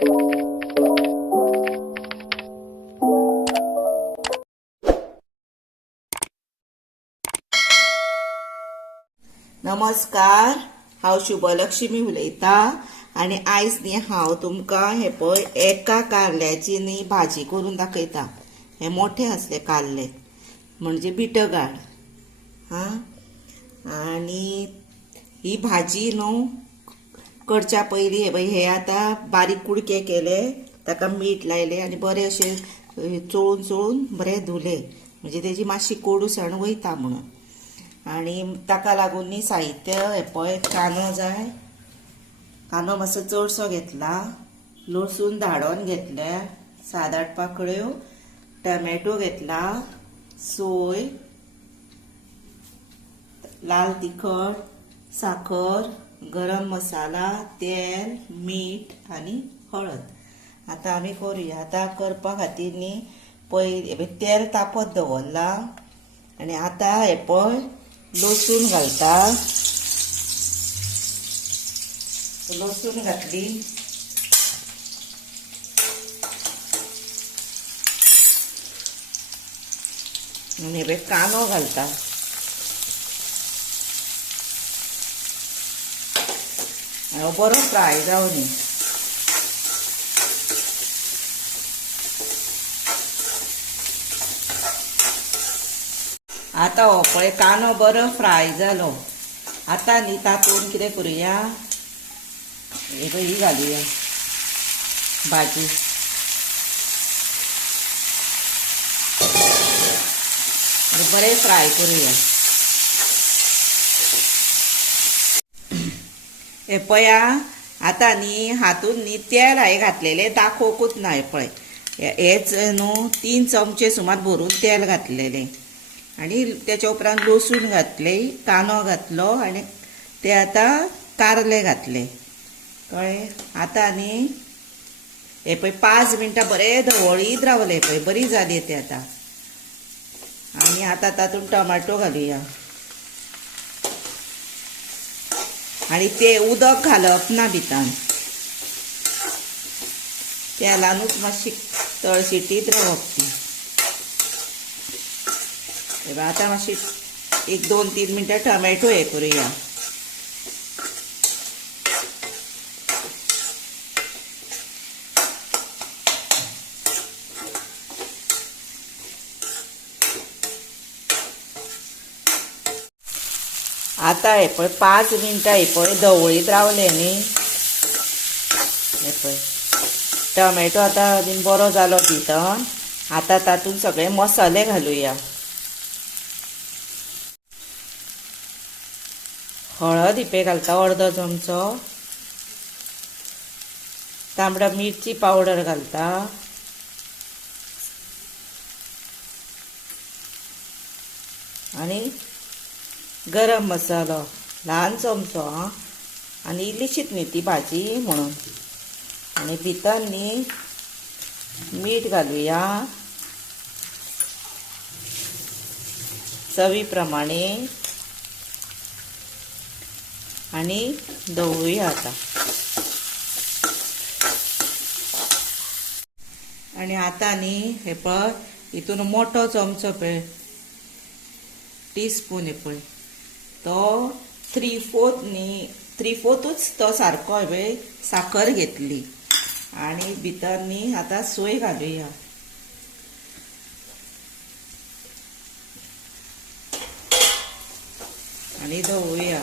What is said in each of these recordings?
नमस्कार, हांव शुभलक्ष्मी उलयता आनी आयज न्ही हांव तुमकां हे पळय एका कारल्याची न्ही भाजी करून दाखयता। हे मोठे असले कारले म्हणजे बिटगाड आनी ही भाजी न्हू करच्या पयलीं हे पळय हे आतां बारीक कुडके केले, ताका मीठ लायले आनी बरें अशें चोळून चोळून बरें धुले म्हणजे तेजी मातशी कोडूसाण वयता म्हणून। आणि ताका लागून न्ही साहित्य हे पळय कांदो जाय, कांदो मातसो चडसो घेतला, लसूण धाडोन घेतल्या 7-8 पाकळ्यो, टमॅटो घेतला, सोय, लाल तिखट, साखर, गरम मसाला, तेल, मीठ आनी हळद। आता आमी करूया। आता करपा खातीर न्ही पयलीं तेल तापत दवरला आनी आता हे पळय लसूण घालता। लसूण घातली आनी हे कांदो घालता। बरो फ्राय जावनी। आता हो पळय कांदो बरो फ्राय जालो। आता न्ही तातूंत कितें करूया, हे पळय ही घालुया भाजी। बरें फ्राय करूया। हे पळया आता न्ही हातूंत न्ही तेल हांवें घातलेले दाखोवंकूच ना। हे पळय हेच न्हू 3 चमचे सुमार भरून तेल घातलेले आनी तेच्या उपरांत लसूण घातले, कांदो घातलो आनी ते आतां कारले घातले कळ्ळें। आता न्ही हे पळय 5 मिनटां बरें धवळीत रावले पळय, बरी जाली ते आतां। आनी आतां तातूंत टमाटो घालुया आनी ते उदक घालप ना भितर, तेलानूच मातशी तळसिटीत रावप ती। आता मातशी 1-2-3 मिनटां टमॅटो हे करूया। आता हे पळय 5 मिनटां हे पळय धवळीत रावले न्ही, हे पळय टमॅटो आतां बीन बरो जालो भितर। आता तातूंत सगळे मसाले घालुया। हळद हिपे घालता अर्दो चमचो, तांबडा मिरची पावडर घालता, आनी गरम मसालो ल्हान चमचो आनी इल्लीशीच न्ही ती भाजी म्हणून। आनी भितर न्ही मीठ घालुया चवी प्रमाणे आनी दवरुया आता। आनी आता न्ही हे पळय हितून मोठो चमचो पळय टीस्पून हे पळय तो 3/4 न्ही 3/4च तो सारको हे पळय साखर घेतली आनी भितर न्ही आता सोय घालुया। आनी दवरुया।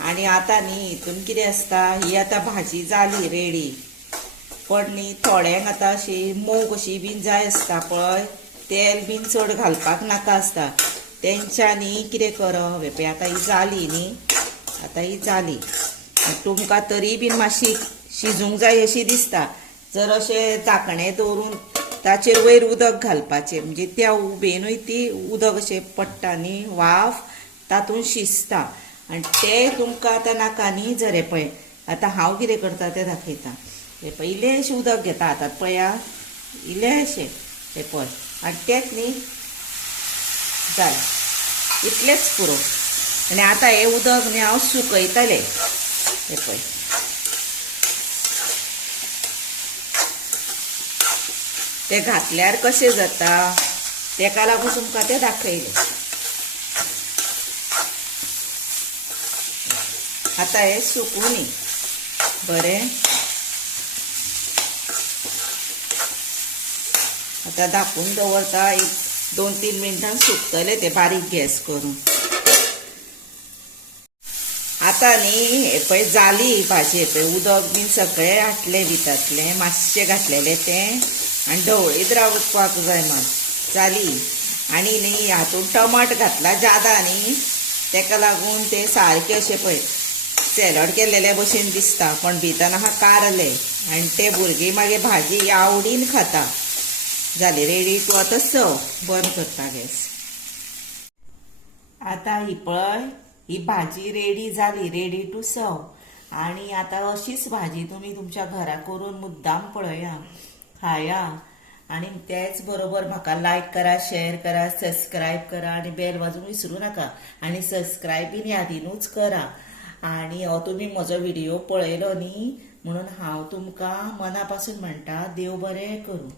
आनी आता न्ही हितून कितें आसता, ही आता भाजी जाली रेडी, पण न्ही थोड्यांक आतां अशी मोव कशी बीन जाय आसता पळय, तेल बीन चड घालपाक नाका आसता, तेंच्यांनी कितें करप, हे पळय आतां ही जाली न्ही, आतां ही जाली, तुमकां तरी बीन मातशी शिजूंक जाय अशी दिसता, जर अशें धाकणें दवरून ताचेर वयर उदक घालपाचें म्हणजे त्या उबेनूय ती उदक अशें पडटा न्ही, वाफ तातूंत शिजता आनी ते तुमकां आतां नाका न्ही। जर हे पळय आतां हांव कितें करता तें दाखयता। हे पळय इल्लेशें उदक घेता हातात पळया, इल्लेशें हे पळय आनी तेंच न्ही जाय इतलेंच पुरो। आनी आतां हें उदक न्ही हांव सुकयतलें, हे पळय ते घातल्यार कशें जाता तेका लागून तुमकां तें दाखयलें. आतां हें सुकूनी बरें. आतां धापून दवरता. एक 2-3 मिनटां सुकतले ते बारीक गॅस करून. आतां न्ही हे पळय जाली भाजी. हे पळय उदक बीन सगळें हाडलें भितातलें, मातशें घातलेलें तें आनी ढवळीत रावपाक जाय मात. जाली. आनी न्ही हातूंत टमाट घातला ज्यादा न्ही तेका लागून तें सारकें अशें पळय सॅलड केल्लेले भशेन दिसता, पण भितर आहा कारले आनी ते भुरगीं मागीर भाजी आवडीन खाता. जाली रेडी टू आतां सर्व. बंद करता गॅस. आतां ही पळय ही भाजी रेडी जाली, रेडी टू सर्व. आनी आतां अशीच भाजी तुमी तुमच्या घरा करून मुद्दाम पळया, खाया. आनी तेच बरोबर म्हाका लायक करा, शेअर करा, सबस्क्रायब करा आनी बेल वाजूंक विसरूं नाका. आनी सबस्क्रायब बीन यादीनूच करा. आनी हो तुमी म्हजो व्हिडिओ पळयलो न्ही म्हणून हांव तुमकां मना पासून म्हणटा देव बरें करूं.